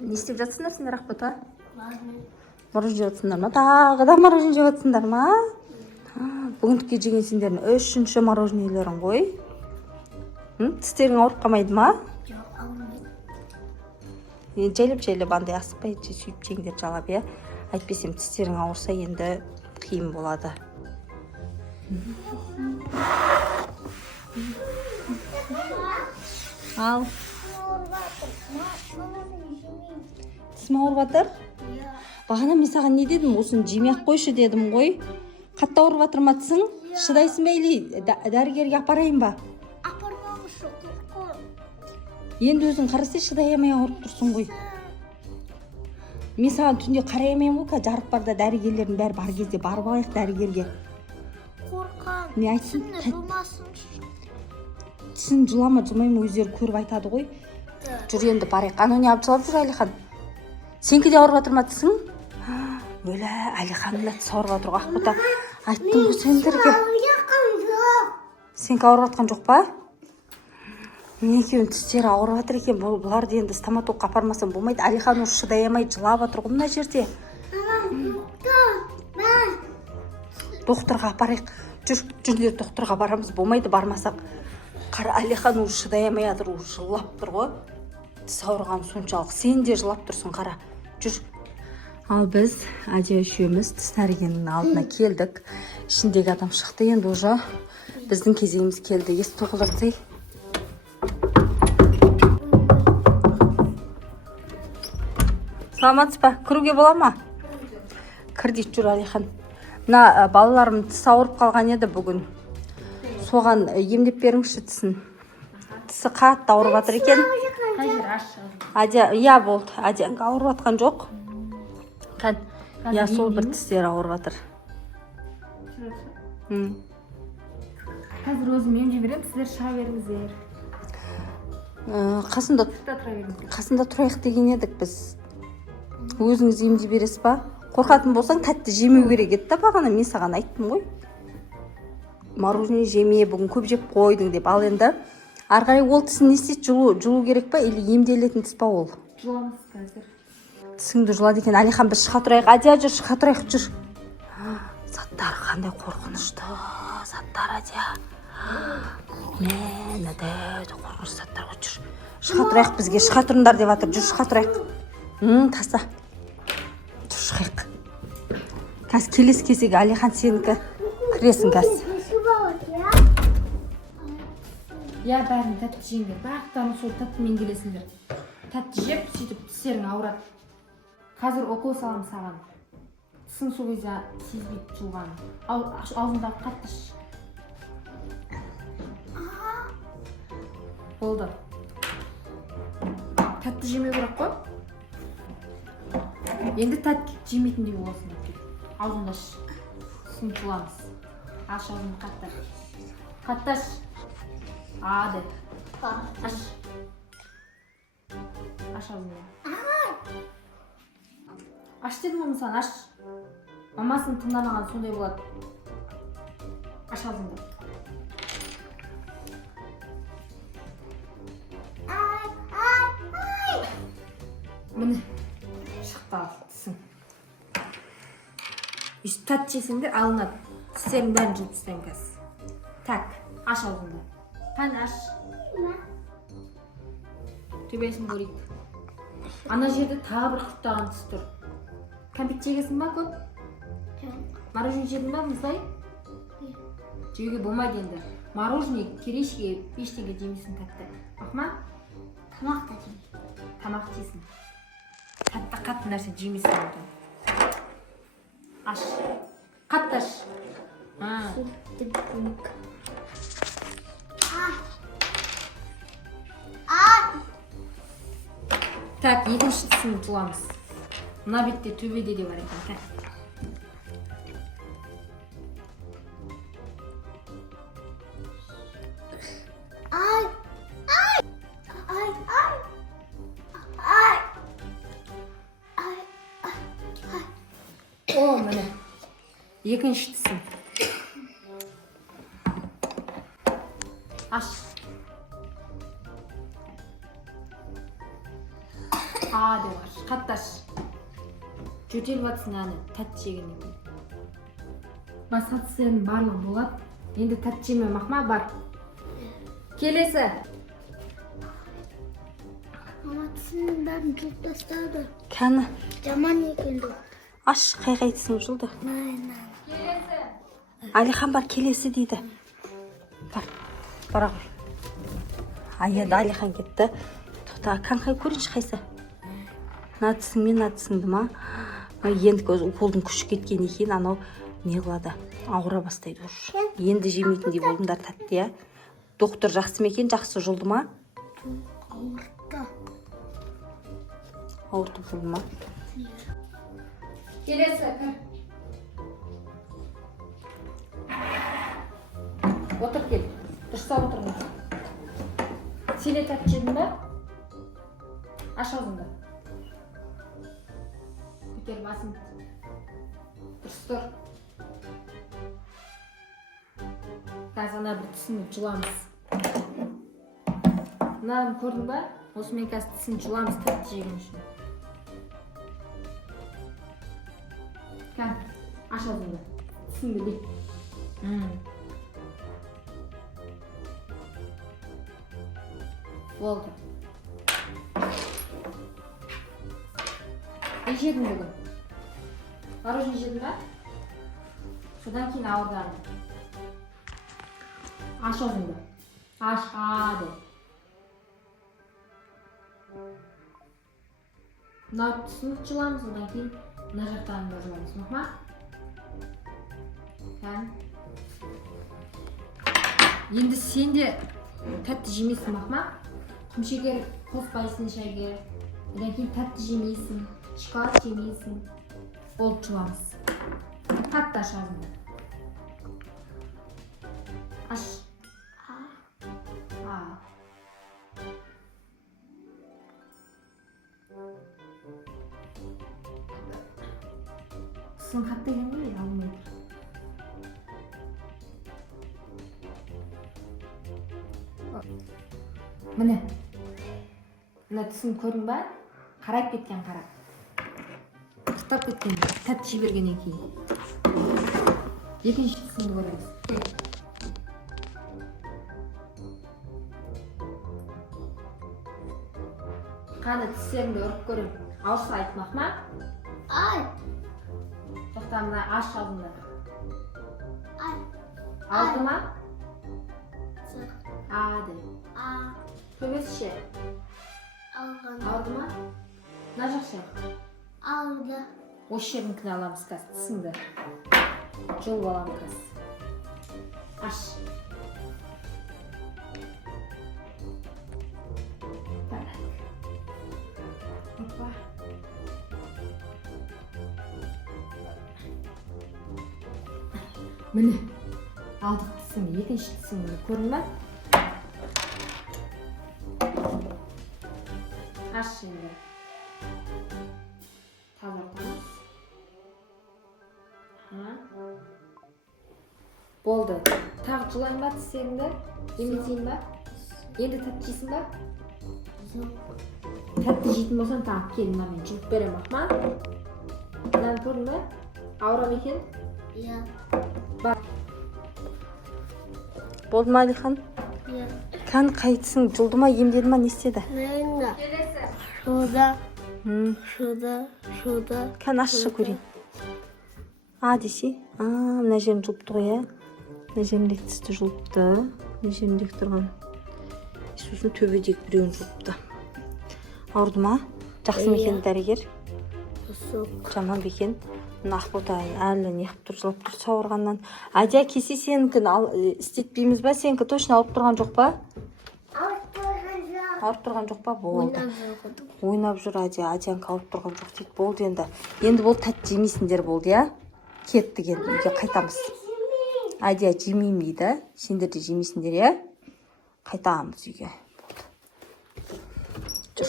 Не істеп жатсыңдар сендер Ақбота? Мороженое. Мороженое жеп жатсыңдар ма? Тағы да мороженое жеп жатсыңдар ма? Бүгінгі жеген сендердің 3-ші мороженелерің ғой. Тістерің ауырып қалмайды ма? Жоқ, алмайды. Жайлап андай асықпай сүйіп жеңдер жалап, иә. Айтпесем тістерің ауырса енді қиын болады. Ал. Тісім ауырып жатыр? Бағана мен саған не дедім? Осыны жемей-ақ қойшы дедім ғой. Қатты ауырып жатыр ма тісің? Шыдайсың ба или дәрігерге апарайын ба? Апармаңызшы, қорқып. Енді өзің қарасай шыдай алмай ауырып тұрсың ғой. Мен саған түнде қарай алмаймын ғой, жарық барда дәрігерлердің бәрі бар кезде барып алайық дәрігерге. Қорқам. Не айтсын? Жылмасыншы. Тісін жылама, жылмаймын, өздері көріп айтады ғой. Жүр енді барайық. Анау не алып жылап жүр Әлихан? Сенкі де ауырып жатыр ма тісің? Өлі, Әлиханның да тісі ауырып жатыр ғой. Ақбота айттым ғой сендерге. Сенкі ауырып жатқан жоқ па? Мен екеуінің тістері ауырып жатыр екен. Бұларды енді стоматологқа апармасам болмайды. Әлихан осы шыдай алмай жылап жатыр ғой мына жерде. Докторға апарайық. Жүр, докторға барамыз. Болмайды бармасақ. Қара, Әлихан уже шыдай алмай жатыр, уже жылап тұр ғой. Тіс ауырған соншалық. Сен де жылап тұрсың, қара. Жүр. Ал біз Адия үшеуміз тіс дәрігерінің алдына келдік. Ішіндегі адам шықты, енді уже біздің кезегіміз келді. Есікті тоқылдатсай. Саламатсыз ба? Кіруге бола ма? Кір дейді, жүр Әлихан. Мына балаларым тіс ауырып қалған еді бүгін. Соған емдеп беріңізші тісін. Тісі қатты ауырып жатыр екен. Адия, иә болды. Адияңға ауырып жатқан жоқ. Иә, сол бір тістері ауырып жатыр. Қазір өзім емдеп беремін, сіздер шыға беріңіздер. Қасында тұрайық деген едік біз. Өзіңіз емдеп бересіз ба? Қорқатын болсаң тәтті жемеу керек еді да бағана, мен саған айттым ғой. Мороженое жеме, бүгін көп жеп қойдың деп. Ал енді арғарай ол тісін не істейді? Жылу керек па или емделетін тіс па ол? Жыламыз қазір. Тісіңді жылады екен. Әлихан, біз шыға тұрайық. Адия, жүр, шыға тұрайық, жүр. Заттар қандай қорқынышты заттар, Адия. Мені де қорқынышты заттар ғой, жүр. Шыға тұрайық, бізге шыға тұрыңдар деп жатыр. Жүр, шыға тұрайық. Таса. Жүр, шығайық. Қазір келесі кезегі Әлихан сенікі. Кіресің қазір. Я бәрін тәтті жеңдер. Бақтарын сол тәттімен келесіңдер. Тәтті жеп, сөйтіп тістерің ауырады. Қазір укол салам саған. Тісің сол кезде сезбейді жылғаны. Аузындағы қатты іш. Болды. Тәтті жемеу керек қой. Енді тәтті жемейтіндей боласың. Аузында іш. Тісін жыламыз. Аш аузыңды қатты. Қатты аш. Ады. Аш. Аш аузыңды. Аш дедім ғой саған, аш. Мамасын тыңдамаған сондай болады. Аш аузыңды. Міне. Шықты тісің. Үш тәтті жесеңдер алынады. Тістерің бәрін жеп тастаймын қазір. Так, аш аузыңды. Қан аш. Төбесін көрейік. Ана жерде тағы бір құрттаған тіс тұр. Кәмпит жегесің ба көп? Мороженое жедің ба, мұздай? Жеуге болмайды енді. Мороженое, керешке, ештеңе жемейсің тәтті. Бақма? Тамақ та жеймін. Тамақ жейсің. Қатты нәрсе жемейсің. Аш. Қатты аш. Так, екінші тісін тұламыз. Мына бетте төбеде де бар екен. О, міне. Екінші тісін. Аш. Ады. бар. Қатташ. Жөтеліп жатсың әні, тәтті жегеннен кейін. Басқа тістердің барлығы болады. Енді тәтті жеме мақма бар. Келесі. Мама тісінің бәрін жұлып тастады. Кәні. Жаман екен доктор. Аш, қай тісің жұлды. Келесі. Алихан бар, келесі дейді. Бара ғой. Аяды, Алихан кетті. Тоқта, қай көрінші қайсы? Натысың мен натысыңды ма? Енді уколдың күші кеткен екен, анау не қылады? Ауыра бастайды ұш. Енді жемейтіндей болдымдар тәтті, я? Доктор жақсы ма екен, жақсы жұлды ма? Ауыртты. Ауыртып жұлды ма? Келесі. Отыр кел. Дұрыстап отырмын. Сен тәтті жедің бе? Аш аузыңды. Көтер басын. Дұрыс тұр. Қазір ана бір тісін жұламыз. Мынаны көрдің бе? Осымен қазір тісін жұламыз тәтті жеген үшін. Кән, аш аузыңды. Тісіңді бек. Болды. Не жедің бүгін? Мороженое жедің бе? Содан кейін ауырдады. Аш аузыңды. Ашады. Мына түсін жұламыз, одан кейін мына жақтарын да жұламыз. Мақма? Кән. Енді сен де тәтті жемейсің, мақма? Құмшекер қоспайсың шәйге. Одан кейін тәтті жемейсің, шоколад жемейсің. Болып жұламыз. Қатты аш аузыңды. Аш. Тісің қатты екен ғой, алмайды. Міне. Мына тісін көрдің ба? Қарайып кеткен қарап. Қыртап кеткен, тәтті жібергеннен кейін. Екінші тісіңді көреміз. Қаны тістеріңді ұрып көрем. Ауырса айтмақ ма? Ай. Тоқта, мына аш аузыңды. Ай. Ауырды ма? Ады. Төбесі ше? Алған. Ауырды ма? Мына жақ ше? Алды. Осы жерінкін аламыз қазір, тісіңді. Жұлып аламыз қазір. Аш. Опа. Міне. Алдық тісіңді, екінші тісіңді көрдің ба? Аш енді. Тазартамыз. Болды. Тағы жұлайын ба тістеріңді? Емесейін ба? Енді тәтті жейсің ба? Тәтті жейтін болсаң тағы кел, мына мен жұлып берем ақма. Мынаны көрдің ба? Ауырам екен? Иә. Бар. Болды ма, Алихан? Иә. Кән қай тісің жұлды ма, емдеді ма, не істеді? Мені. Келесі. Шуда. Кән ашшы көрейін. Десе. Мына жерін жұлыпты ғой, я? Мына жеріндегі тісті жұлыпты. Мына жеріндегі тұрған. Сосын төбедегі біреуін жұлыпты. Ауырды ма? Жақсы ма екен дәрігер? Жаман ба екен? Мына Ақбота әлі неғып тұр, жылап тұр сауырғаннан. Адия, кесе сенікін істетпейміз ба? Сенікі точно алып тұрған жоқ па? Алып тұрған жоқ па? Болды. Ойнап жүр Адия. Адияңқа алып тұрған жоқ дейді. Болды енді. Енді бол тәтті жемейсіңдер болды, я? Кеттік енді, үйге қайтамыз. Адия жемейм дейді. Сендер де жемейсіңдер, я? Қайтамыз үйге. Жүр.